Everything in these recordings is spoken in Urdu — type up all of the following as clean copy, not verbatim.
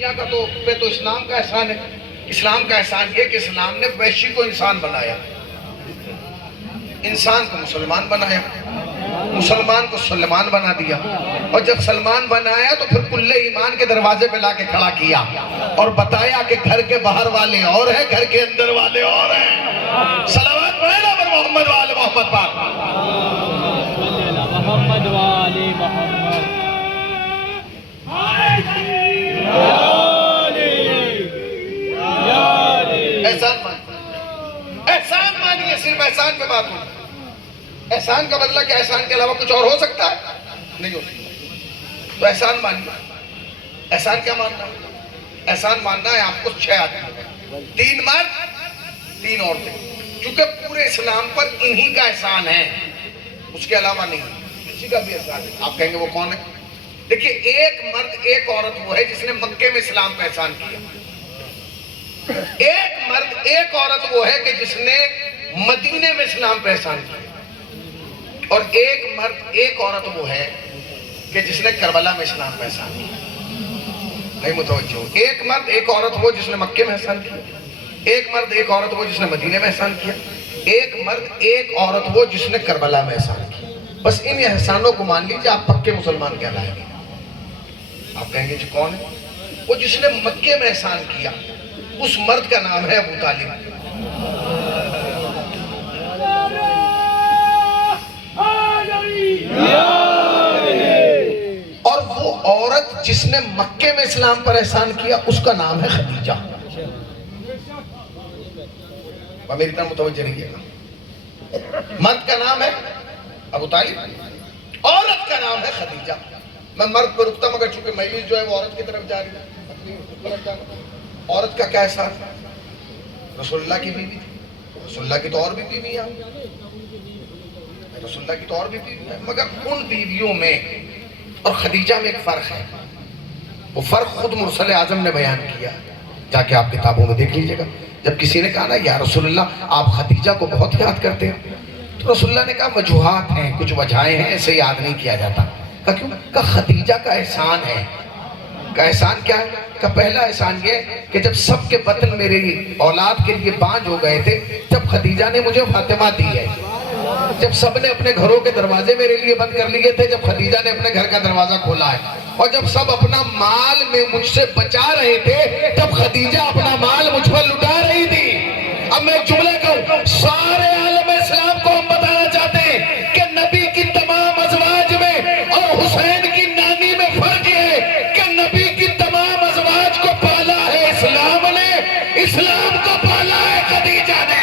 دنیا کا تو اسلام کا احسان ہے. اسلام کا احسان یہ کہ اسلام نے وحشی کو انسان بنایا، انسان کو مسلمان بنایا، مسلمان کو سلمان بنا دیا، اور جب سلمان بنایا تو پھر کل ایمان کے دروازے پہ لا کے کھڑا کیا اور بتایا کہ گھر کے باہر والے اور ہیں، گھر کے اندر والے اور ہیں. صلوات پڑھے نا پر محمد والے محمد پاک. محمد والے محمد. احسان مانیے، صرف احسان پہ بات ہو. احسان کا بدلہ کہ احسان کے علاوہ کچھ اور ہو سکتا ہے؟ نہیں ہو سکتا. تو احسان مانیے. احسان کیا ماننا ہے؟ احسان ماننا ہے آپ کو 6 آدمی، 3 مرد 3 عورتیں، کیونکہ پورے اسلام پر انہی کا احسان ہے، اس کے علاوہ نہیں. کسی کا بھی احسان ہے. آپ کہیں گے وہ کون ہے؟ دیکھیے، ایک مرد ایک عورت وہ ہے جس نے مکے میں اسلام کا احسان کیا. ایک مرد ایک عورت وہ ہے کہ جس نے مدینے میں اسلام پہ احسان کیا. اور ایک مرد ایک عورت وہ ہے کہ جس نے کربلا میں اسلام پہ احسان کیا. نہیں متوجہ. ایک مرد ایک عورت وہ جس نے مکے میں احسان کیا، ایک مرد ایک عورت وہ جس نے مدینے میں احسان کیا، ایک مرد ایک عورت وہ جس نے کربلا میں احسان کیا. بس ان احسانوں کو مان لیجیے، آپ پکے مسلمان کہلائیں گے. آپ کہیں گے جی کون ہے؟ وہ جس نے مکے میں احسان کیا، اس مرد کا نام ہے ابو طالب. اور وہ عورت جس نے مکے میں اسلام پر احسان کیا، اس کا نام ہے خدیجہ. میری طرح متوجہ رہیے گا. مرد کا نام ہے ابو طالب، عورت کا نام ہے خدیجہ. میں مرد پر رکتا مگر چونکہ مجلس جو ہے وہ عورت کی طرف جا رہی ہے. عورت کا کیا احساس؟ رسول اللہ کی بیوی تھی. رسول اللہ کی تو اور بھی بیوی ہیں، رسول اللہ کی تو اور بھی بیوی ہیں، مگر ان بیویوں میں اور خدیجہ میں ایک فرق ہے. وہ فرق خود مرسل اعظم نے بیان کیا، جا کے آپ کتابوں میں دیکھ لیجئے گا. جب کسی نے کہا نا یا رسول اللہ آپ خدیجہ کو بہت یاد کرتے ہیں، تو رسول اللہ نے کہا وجوہات ہیں، کچھ وجہیں ہیں، ایسے یاد نہیں کیا جاتا. کہا کیوں؟ کہا خدیجہ کا احسان ہے. کا احسان کیا ہے؟ کہ پہلا احسان یہ کہ جب سب کے بطن میری اولاد کے لیے بانجھ ہو گئے تھے، جب خدیجہ نے مجھے فاطمہ دی ہے. جب سب نے اپنے گھروں کے دروازے میرے لیے بند کر لیے تھے، جب خدیجہ نے اپنے گھر کا دروازہ کھولا ہے. اور جب سب اپنا مال میں مجھ سے بچا رہے تھے، جب خدیجہ اپنا مال مجھ پر لٹا رہی تھی. اب میں ایک جملہ کہوں، سارے عالم اسلام کو ہم بتانا چاہتے ہیں کہ نبی کی تمام ازواج میں اور حسین کی نانی میں فرق ہے کہ نبی کی تمام ازواج کو پالا ہے اسلام نے، اسلام کو پالا ہے خدیجہ نے.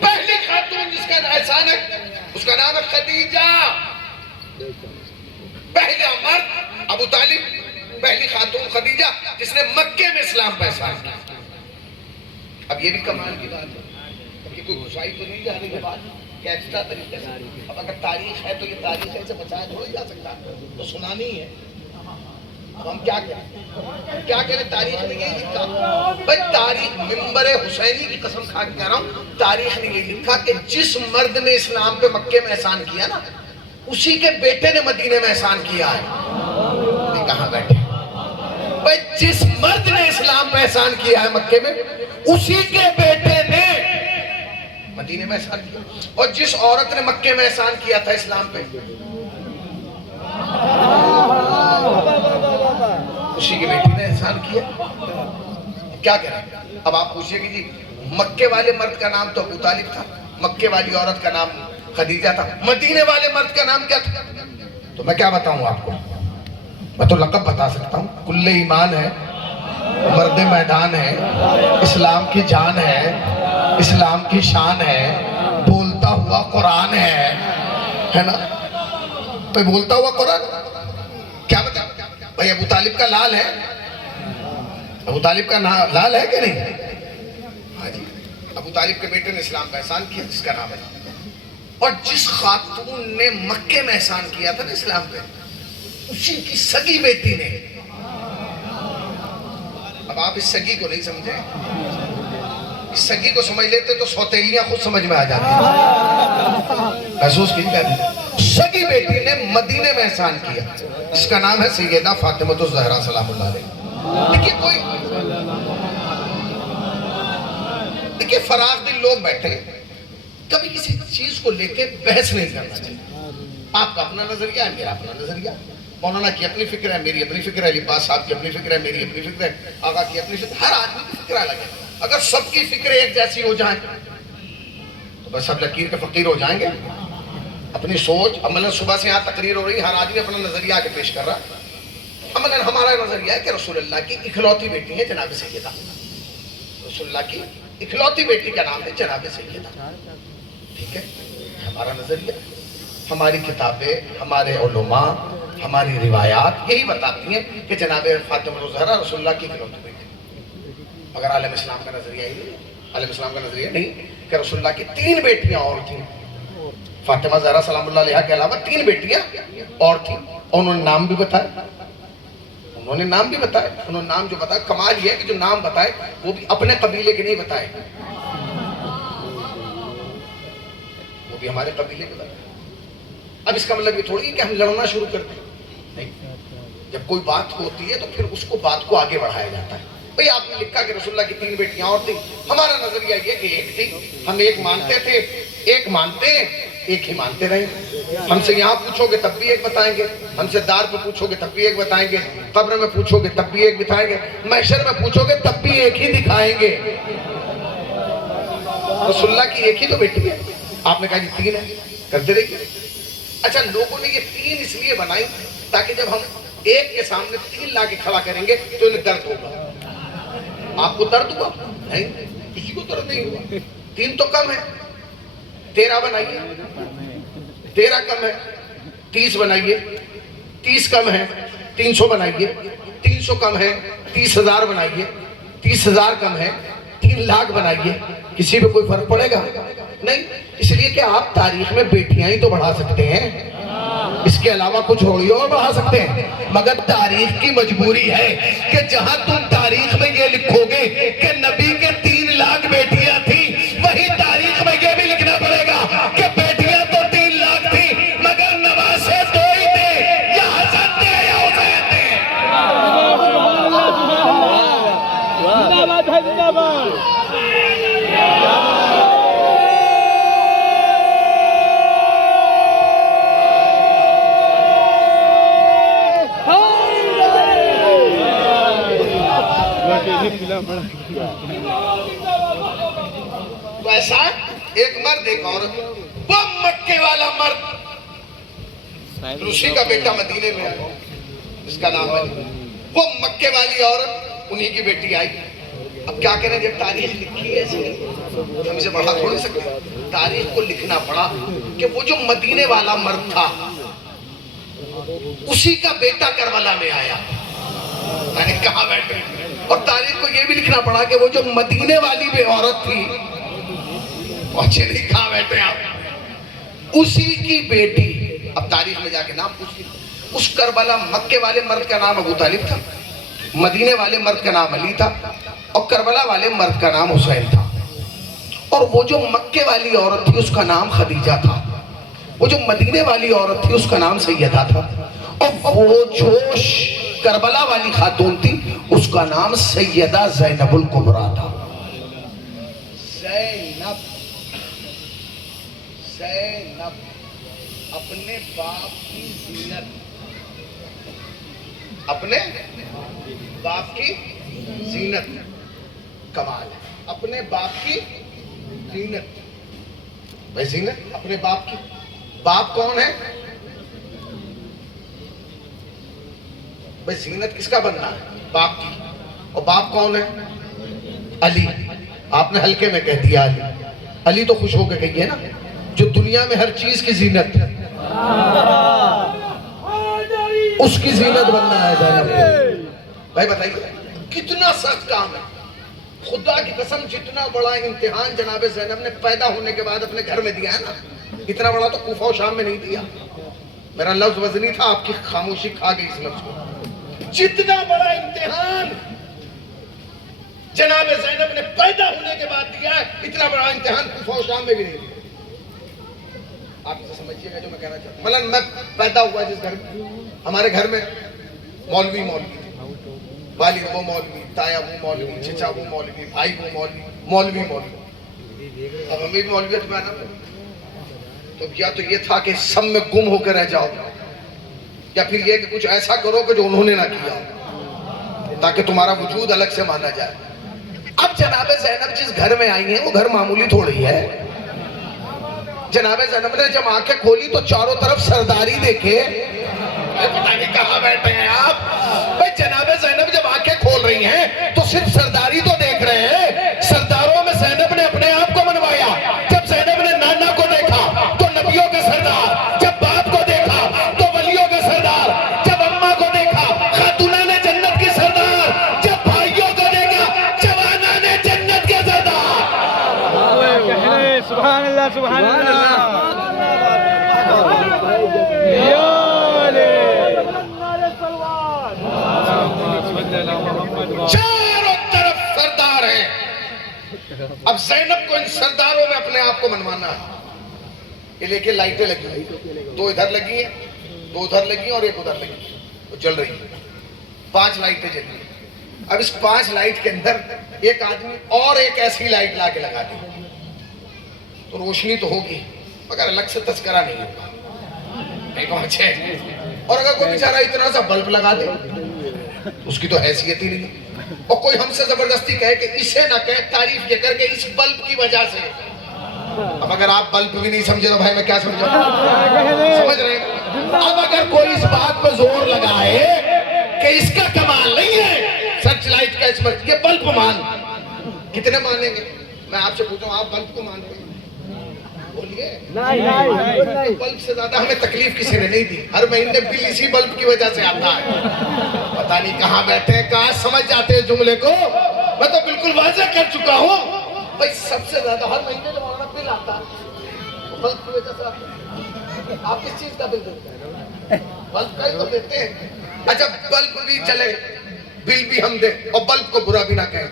پہلی خاتون جس کا احسان ہے اس کا نام ہے خدیجہ. پہلا مرد ابو طالب، پہلی خاتون خدیجہ جس نے مکے میں اسلام پہ احسان کیا. اب یہ بھی کمال کی بات ہے کہ کوئی گھسائی تو نہیں جا رہی ہے بات کہ ایکسٹرا طریقے سے. اب اگر تاریخ ہے تو یہ تاریخ سے بچایا تھوڑا جا سکتا، تو سنانی ہے. اب ہم کیا کریں؟ کیا کریں؟ تاریخ نے یہی لکھا بھائی، تاریخ ممبر حسینی کی قسم کھا کے کہہ رہا ہوں، تاریخ نے یہی لکھا کہ جس مرد نے اسلام پہ مکے میں احسان کیا نا، اسی کے بیٹے نے مدینے میں احسان کیا ہے. نہیں کہاں بیٹھے بھائی، جس مرد نے اسلام پہ احسان کیا ہے مکے میں، اسی کے بیٹے نے مدینے میں احسان کیا. اور جس عورت نے مکے میں احسان کیا تھا اسلام پہ، اسی کی بیٹی نے احسان کیا. کیا کریں؟ اب آپ پوچھئے کہ جی مکے والے مرد کا نام تو ابو طالب تھا، مکے والی عورت کا نام خدیجہ تھا، مدینے والے مرد کا نام کیا تھا؟ تو میں کیا بتاؤں آپ کو؟ میں تو لقب بتا سکتا ہوں. کل ایمان ہے، مرد میدان ہے، اسلام کی جان ہے، اسلام کی شان ہے، بولتا ہوا قرآن ہے نا؟ تو بولتا ہوا قرآن کیا بتا بھائی؟ ابو طالب کا لال ہے، ابو طالب کا لال ہے کہ نہیں؟ ہاں جی. ابو طالب کے بیٹے نے اسلام کا احسان کیا جس کا نام ہے. اور جس خاتون نے مکے میں احسان کیا تھا نا اسلام پہ، اسی کی سگی بیٹی نے اب آپ اس سگی کو نہیں سمجھیں، اس سگی کو سمجھ لیتے تو سوتیلیاں خود سمجھ میں آ جاتی ہیں۔ محسوس کیجیے، سگی بیٹی نے مدینے میں احسان کیا، جس کا نام ہے سیدہ فاطمہ الزہرا سلام اللہ علیہ۔ دیکھیے فراغ دل لوگ بیٹھے، کبھی کسی چیز کو لے کے بحث نہیں کرنا چاہیے۔ آپ کا اپنا نظریہ ہے، میرا اپنا نظریہ، مولانا کی اپنی فکر ہے، میری اپنی فکر ہے، عباس صاحب کی اپنی فکر ہے، میری اپنی فکر ہے، آقا کی اپنی فکر، ہر آدمی کی فکر الگ ہے۔ اگر سب کی فکر ایک جیسی ہو جائیں تو بس سب لکیر کے فقیر ہو جائیں گے۔ اپنی سوچ عملاً صبح سے یہاں تقریر ہو رہی ہے، ہر آدمی اپنا نظریہ آگے پیش کر رہا ہے۔ عملاً ہمارا نظریہ ہے کہ رسول اللہ کی اکلوتی بیٹی ہے جناب سیدہ، رسول اللہ کی اکلوتی بیٹی کا نام ہے جناب سیدہ، ٹھیک ہے، ہمارا نظریہ۔ ہماری کتابیں، ہمارے علماء، ہماری روایات یہی بتاتی ہیں کہ جناب فاطمہ الزہرا رسول اللہ کی اکلوتی بیٹی، مگر عالم اسلام کا نظریہ ہی نہیں، عالم اسلام کا نظریہ نہیں کہ رسول اللہ کی 3 بیٹیاں اور تھیں، فاطمہ زہرا سلام اللہ علیہا کے علاوہ 3 بیٹیاں اور تھیں، اور انہوں نے نام بھی بتایا، انہوں نے نام بھی بتائے، انہوں نے نام جو بتایا، کمال یہ ہے کہ جو نام بتائے وہ بھی اپنے قبیلے کے نہیں بتائے، وہ بھی ہمارے قبیلے کے بتائے۔ اب اس کا مطلب یہ تھوڑی ہے کہ ہم لڑنا شروع کر دیں، نہیں، جب کوئی بات ہوتی ہے تو پھر اس کو بات کو آگے بڑھایا جاتا ہے۔ بھئی آپ نے لکھا کہ رسول اللہ کی 3 بیٹیاں اور تھیں، ہمارا نظریہ یہ کہ ایک تھی، ہم ایک مانتے تھے، ایک مانتے ہیں، ایک ہی مانتے رہیں گے۔ ہم سے یہاں پوچھو گے تب بھی ایک بتائیں گے، ہم سے دار پہ پوچھو گے تب بھی ایک بتائیں گے، قبر میں پوچھو گے تب بھی ایک بتائیں گے، محشر میں پوچھو گے تب بھی ایک ہی دکھائیں گے۔ رسول اللہ کی ایک ہی تو بیٹی ہے، آپ نے کہا جی 3 ہے، کرتے رہیے۔ اچھا لوگوں نے یہ 3 اس لیے بنائی تاکہ جب ہم ایک کے سامنے 3 لا کے کھڑا کریں گے تو انہیں درد ہوگا۔ آپ کو درد ہوا؟ نہیں، کسی کو درد نہیں ہوا۔ 3 تو کم ہے، 13 بنائیے، 13 کم ہے، 30 بنائیے، 30 کم ہے، 300 بنائیے، 300 کم ہے، 30,000 بنائیے، 30,000 کم ہے، 3 لاکھ بنائیے، کسی پہ کوئی فرق پڑے گا؟ نہیں، اس لیے کہ آپ تاریخ میں بیٹیاں ہی تو بڑھا سکتے ہیں، اس کے علاوہ کچھ اور بڑھا سکتے ہیں، مگر تاریخ کی مجبوری ہے کہ جہاں تم تاریخ میں یہ لکھو گے کہ نبی کے 3 لاکھ بیٹیاں تھیں، وہی تاریخ میں یہ بھی لکھنا پڑے گا کہ بیٹیاں تو 3 لاکھ تھیں مگر نواسے 2 ہی تھے، یا حسن تھے یا حسین تھے۔ زندہ باد ہے، زندہ باد۔ تو ایسا ایک مرد ایک عورت، وہ مکے والا مرد، روسی کا بیٹا مدینے میں آیا، اس کا نام ہے، وہ مکے والی عورت انہی کی بیٹی آئی۔ اب کیا کریں، جب تاریخ لکھی ہے ہم اسے بڑھا تھوڑی سکتے، تاریخ کو لکھنا پڑا کہ وہ جو مدینے والا مرد تھا اسی کا بیٹا کربلا میں آیا، میں نے کہاں بیٹھے، اور تاریخ کو یہ بھی لکھنا پڑا کہ وہ جو مدینے والی بھی عورت تھی، پہنچے نہیں، کہاں بیٹھے آپ، اسی کی بیٹی۔ اب تاریخ میں جا کے نام پوچھتی، اس کربلا مکے والے مرد کا نام ابو طالب تھا، مدینے والے مرد کا نام علی تھا، اور کربلا والے مرد کا نام حسین تھا، اور وہ جو مکے والی عورت تھی اس کا نام خدیجہ تھا، وہ جو مدینے والی عورت تھی اس کا نام سیدہ تھا، اور وہ جو کربلا والی خاتون تھی اس کا نام سیدہ زینب الکبریٰ تھا۔ زینب، زینب اپنے باپ کی زینت، اپنے باپ کی زینت، کمال ہے، اپنے باپ کی زینت، بھائی زینت اپنے باپ کی، باپ کون ہے بھائی، زینت کس کا بننا ہے، باپ کی، اور باپ کون ہے، علی، آپ نے ہلکے میں کہہ دیا علی، علی تو خوش ہو کے کہیے نا، جو دنیا میں ہر چیز کی زینت، اس کی زینت بننا ہے زینب۔ بھائی بتائیے کتنا سخت کام ہے، خدا کی قسم جتنا بڑا امتحان جناب زینب نے پیدا ہونے کے بعد اپنے گھر میں دیا ہے نا، اتنا بڑا تو کوفہ و شام میں نہیں دیا۔ میرا لفظ وزنی تھا، آپ کی خاموشی کھا گئی اس لفظ کو۔ جتنا بڑا امتحان جناب زینب نے پیدا ہونے کے بعد دیا ہے، اتنا بڑا امتحان کوفہ و شام میں بھی نہیں دیا۔ آپ اسے سمجھیے گا جو میں کہنا چاہتا ہوں۔ مثلا میں پیدا ہوا جس گھر میں، ہمارے گھر میں مولوی تھے، والد وہ مولوی، تایا وہ مولوی، چچا وہ مولوی، بھائی وہ مولوی۔ اب ہمیں بھی مولویت میں آنا تو کیا تو یہ تھا کہ سب میں گم ہو کے رہ جاؤ، یا پھر یہ کہ کچھ ایسا کرو کہ جو انہوں نے نہ کیا، تاکہ تمہارا وجود الگ سے مانا جائے۔ اب جناب زینب جس گھر میں آئی ہیں وہ گھر معمولی تھوڑی ہے۔ جناب زینب نے جب آنکھیں کھولی تو چاروں طرف سرداری دیکھے، پتہ نہیں کہاں بیٹھے ہیں آپ۔ بھئی جناب زینب جب آنکھیں کھول رہی ہیں تو صرف سرداری تو دیکھ رہے ہیں، سرداروں میں زینب نے اپنے آپ کو منوایا۔ جب زینب نے نانا کو دیکھا تو نبیوں کے سردار، جب باپ کو دیکھا تو ولیوں کے سردار، جب اماں کو دیکھا خاتونہ نے جنت کی سردار، جب بھائیوں کو دیکھا جوانہ نے جنت کے سردار۔ سبحان اللہ سبحان اللہ۔ چاروں طرف سردار ہیں۔ اب زینب کو ان سرداروں میں اپنے آپ کو منوانا ہے۔ یہ لے کے لائٹیں لگی ہیں، دو ادھر لگی ہیں، دو ادھر لگی ہیں اور ایک ادھر لگی ہیں، وہ جل رہی ہیں، 5 لائٹیں جلی ہیں۔ اب اس 5 لائٹ کے اندر ایک آدمی اور ایک ایسی لائٹ لا کے لگا دی تو روشنی تو ہوگی مگر الگ سے تذکرہ نہیں ہوگا، نہیں پہنچے۔ اور اگر کوئی بیچارہ اتنا سا بلب لگا دے اس کی تو حیثیت ہی نہیں، اور کوئی ہم سے زبردستی کہے کہ اسے نہ کہے، تعریف یہ کر کے اس بلب کی وجہ سے۔ اب اگر آپ بلب بھی نہیں سمجھے تو بھائی میں کیا سمجھا؟ سمجھ رہے ہیں؟ اب اگر کوئی اس بات پہ زور لگائے کہ اس کا کمال نہیں ہے سرچ لائٹ کا، اس پر یہ بلب مان، کتنے مانیں گے؟ میں آپ سے پوچھوں آپ بلب کو مانتے ہیں؟ بولیے۔ بلب سے زیادہ ہمیں تکلیف کسی نے نہیں دی، ہر مہینے بل اسی بلب کی وجہ سے آتا ہے۔ پتہ نہیں کہاں بیٹھے ہیں، کہاں سمجھ جاتے ہیں جملے کو۔ میں تو بالکل واضح کر چکا ہوں بھائی، سب سے زیادہ ہر مہینے جو ہمارا بل آتا ہے بلب کی وجہ سے آتا ہے۔ آپ کس چیز کا بل دیتے ہیں؟ بلب کا ہی تو دیتے ہیں۔ اچھا بلب بھی چلے، بل بھی ہم دیں اور بلب کو برا بھی نہ کہیں،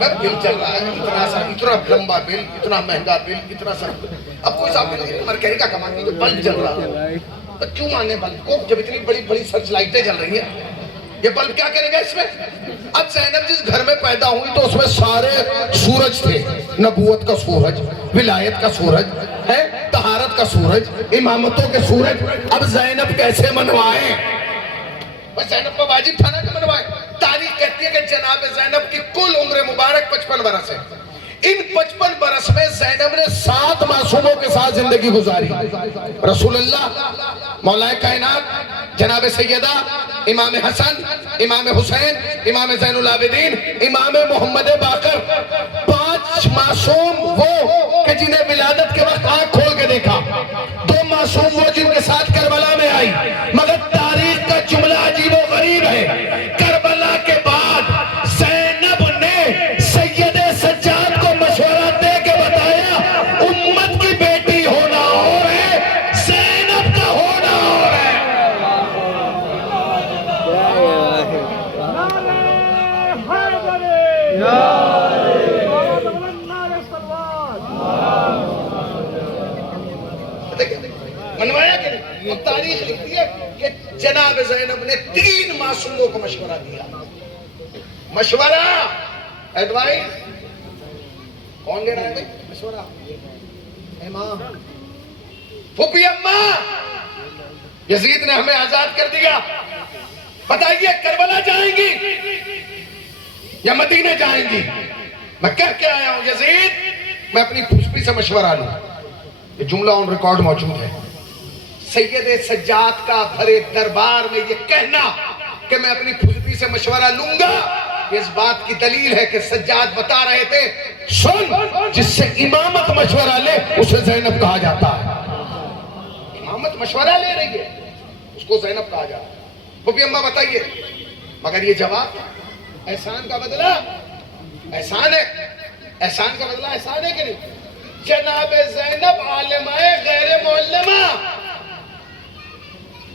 بل چل رہا ہے اتنا لمبا بل، اتنا مہنگا بل، اتنا سا۔ اب کوئی صاحب مرکری کا کمان نہیں جو بلب چل رہا ہے، کیوں مانے بلب کو جب اتنی بڑی بڑی سرچ لائٹیں چل رہی ہیں؟ یہ بلب کیا کرے گا اس میں؟ اب زینب جس گھر میں پیدا ہوئی تو اس میں سارے سورج تھے، نبوت کا سورج، ولایت کا سورج ہے، طہارت کا سورج، امامتوں کے سورج۔ اب زینب کیسے منوائیں؟ زینب کو واجب تھا نا کہ منوائیں۔ تاریخ کہتی ہے کہ جناب زینب کی کل عمر مبارک 55 برس ہے۔ ان 55 برس میں زینب نے 7 معصوموں کے ساتھ زندگی گزاری۔ رسول اللہ، مولا کائنات جناب سیدہ امام حسن، امام حسین، امام زین العابدین، امام محمد باقر، 5 معصوم وہ کہ جنہیں ولادت کے وقت آنکھ کھول کے دیکھا، 2 معصوم وہ جن کے ساتھ کربلا میں آئی۔ مگر تاریخ کا جملہ عجیب و غریب ہے، کربلا کے بعد زینب نے سید سجاد کو مشورہ دے کے بتایا امت کی بیٹی ہونا اور ہے، زینب کا ہونا اور ہے۔ منوایا کہ نہیں؟ وہ تاریخ لکھتی ہے کہ جناب زینب نے 3 معصوموں کو مشورہ دیا۔ مشورہ، ایڈوائز، کون دے رہا ہے بھائی مشورہ؟ امام، پھوپھی اماں، یزید نے ہمیں آزاد کر دیا، بتائیے کربلا جائیں گی یا مدینے جائیں گی؟ میں کہہ کے آیا ہوں یزید میں اپنی پھوپھی سے مشورہ لوں۔ یہ جملہ آن ریکارڈ موجود ہے۔ سید سجاد کا بھرے دربار میں یہ کہنا کہ میں اپنی پھوپھی سے مشورہ لوں گا، اس بات کی دلیل ہے کہ سجاد بتا رہے تھے سن، جس سے امامت مشورہ لے اسے زینب کہا جاتا ہے۔ امامت مشورہ لے رہی ہے اس کو زینب کہا جاتا ہے۔ پھوپھی اماں بتائیے، مگر یہ جواب احسان کا بدلہ احسان ہے، احسان کا بدلہ احسان ہے کہ نہیں؟ جناب زینب عالمہ غیر معلمہ،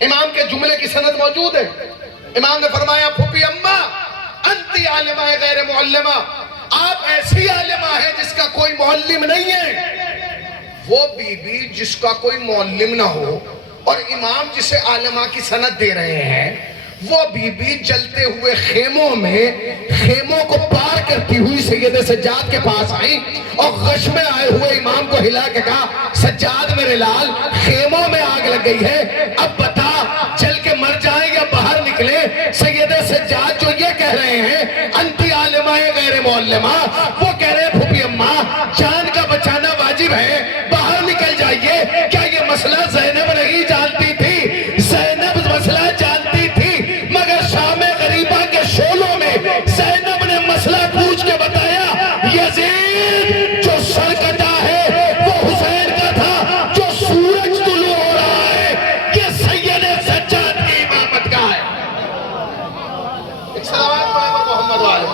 امام کے جملے کی سند موجود ہے۔ امام نے فرمایا پھوپھی اماں انت انتی عالمہ غیر معلمہ، آپ ایسی عالمہ ہیں جس کا کوئی معلم نہیں ہے۔ وہ بی بی جس کا کوئی معلم نہ ہو اور امام جسے عالمہ کی سند دے رہے ہیں، وہ بی بی جلتے ہوئے خیموں میں خیموں کو پار کرتی ہوئی سید سجاد کے پاس آئی اور غش میں آئے ہوئے امام کو ہلا کے کہا سجاد میرے لال خیموں میں آگ لگ گئی ہے، اب بتا جل کے مر جائیں یا باہر نکلے؟ سید سجاد جو یہ کہہ رہے ہیں انتی عالمہ غیر معلمہ، وہ کہہ رہے ہیں پھوپھی اماں جان کا بچانا واجب ہے، باہر نکل جائیے۔ کیا یہ مسئلہ زینب نہیں جانتی تھی؟ زینب مسئلہ جانتی تھی، مگر شام غریبہ کے شولوں میں زینب نے مسئلہ پوچھ کے بتایا یزید جو سر کٹا ہے وہ حسین کا تھا جو سورج طلوع ہو رہا ہے، یہ سید سجاد کی امامت کا ہے۔ ایک صلوات پڑھیں محمد والے۔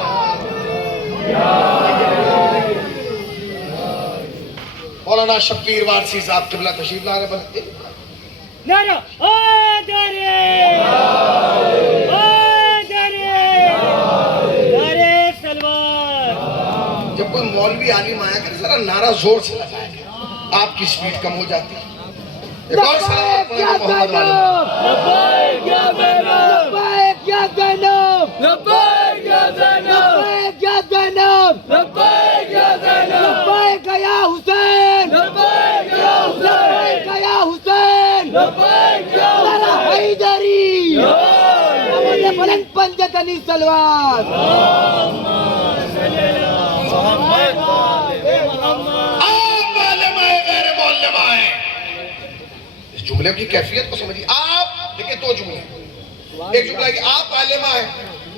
مولانا شبیر وارسی صاحب قبلہ تشریف لا رہے بلکہ نعرہ حیدری، حیدری، نعرہ سلوات۔ جب کوئی مولوی عالم آیا کرے ذرا نعرہ زور سے لگایا کرے، آپ کی سپیڈ کم ہو جاتی ہے۔ ایک اور صلوات پڑھیں محمد والے۔ لبیک یا زینب، لبیک یا زینب، لبیک یا زینب، لبیک یا زینب، لبیک یا زینب، لبیک یا حسین، لبیک یا حسین، لبیک یا حسین، لبیک یا حیدری، ہمارے بلند پنجتنی سلوات۔ آپ عالمہ غیر معلمہ ہیں۔ اس جملے کی کیفیت کو سمجھیے۔ آپ دیکھیں دو جملے، ایک جملہ ہے کہ آپ عالمہ ہیں،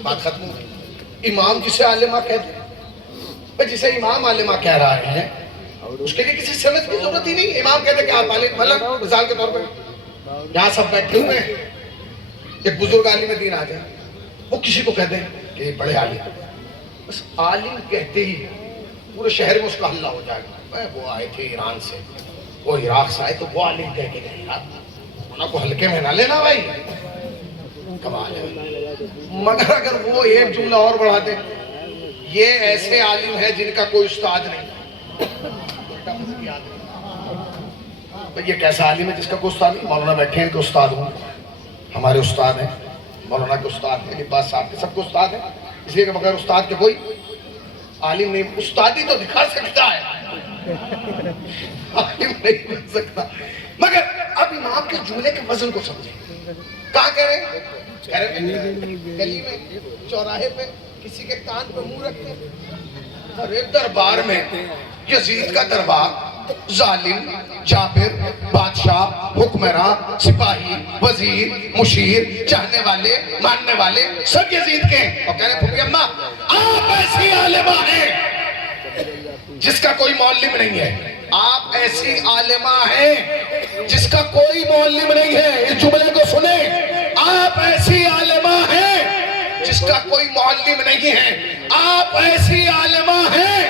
بات ختم ہو گئی۔ امام جسے عالمہ کہتے ہیں، جسے امام عالمہ کہہ رہا ہے اس کے لیے کسی سند کی ضرورت ہی نہیں۔ امام کہتے ہیں کہ آپ عالم، مطلب مثال کے طور پر یہاں سب بیٹھے ہوئے ہیں، ایک بزرگ عالم دین آ جائے، وہ کسی کو کہتے ہیں کہ بڑے عالم، بس عالم کہتے ہی پورے شہر میں اس کا حلہ ہو جائے گا۔ وہ آئے تھے ایران سے، وہ عراق سے آئے تو وہ عالم کہہ کے گئے، انہوں کو ہلکے میں نہ لینا بھائی، کمال ہے۔ مگر اگر وہ ایک جملہ اور بڑھا دے، یہ ایسے عالم ہے جن کا کوئی استاد نہیں، یہ کیسا عالم ہے جس کا کوئی استاد نہیں؟ مولانا بیٹھے ہیں تو استاد ہوں، ہمارے استاد ہیں، مولانا کے استاد ہیں، لباس صاحب کے سب کو استاد ہیں، اس لیے کہ بغیر استاد کے کوئی عالم نہیں۔ استادی تو دکھا سکتا ہے، عالم نہیں بن سکتا۔ مگر اب امام کے جملے کے وزن کو سمجھیں، کہاں کہہ رہے ہیں؟ کہہ رہے ہیں گلی میں، چوراہے پہ، کسی کے کان پہ منہ رکھتے، ارے دربار میں یزید کا دربار، ظالم، جابر، بادشاہ، حکمراں، سپاہی، وزیر، مشیر، چاہنے والے، ماننے والے سب یزید کے ہیں، اور کہہ رہے ہیں پھوپھی اماں آپ ایسی عالمہ ہیں جس کا کوئی معلم نہیں ہے، آپ ایسی عالمہ ہیں جس کا کوئی معلم نہیں ہے۔ اس جملے کو سنیں، آپ ایسی عالمہ ہیں جس کا کوئی معلم نہیں ہے، آپ ایسی عالمہ ہیں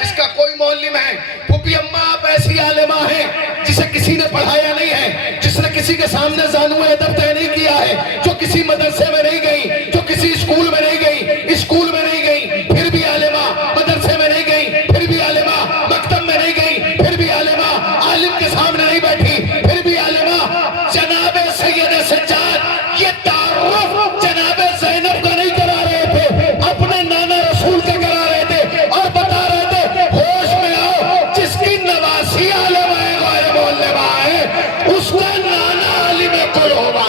جس کا کوئی معلم ہے۔ پھوپھی اماں آپ ایسی عالمہ ہیں جسے کسی نے پڑھایا نہیں ہے، جس نے کسی کے سامنے زانو ادب طے نہیں کیا ہے، جو کسی مدرسے میں نہیں گئی، جو کسی اسکول میں نہیں گئی، اسکول میں نہیں گئی پھر بھی عالمہ، مدرسے میں نہیں گئی پھر بھی عالمہ، مکتب میں نہیں گئی پھر بھی عالمہ، عالم کے سامنے نہیں بیٹھی پھر بھی عالمہ۔ جناب سید سجاد یہ تعارف جناب زینب کا نہیں کرا رہے تھے، اپنے نانا رسول کا کرا رہے تھے اور بتا رہے تھے ہوش میں آؤ، جس کی نواسی عالمہ غیر معلمہ ہے اس کا نانا عالم قلوبہ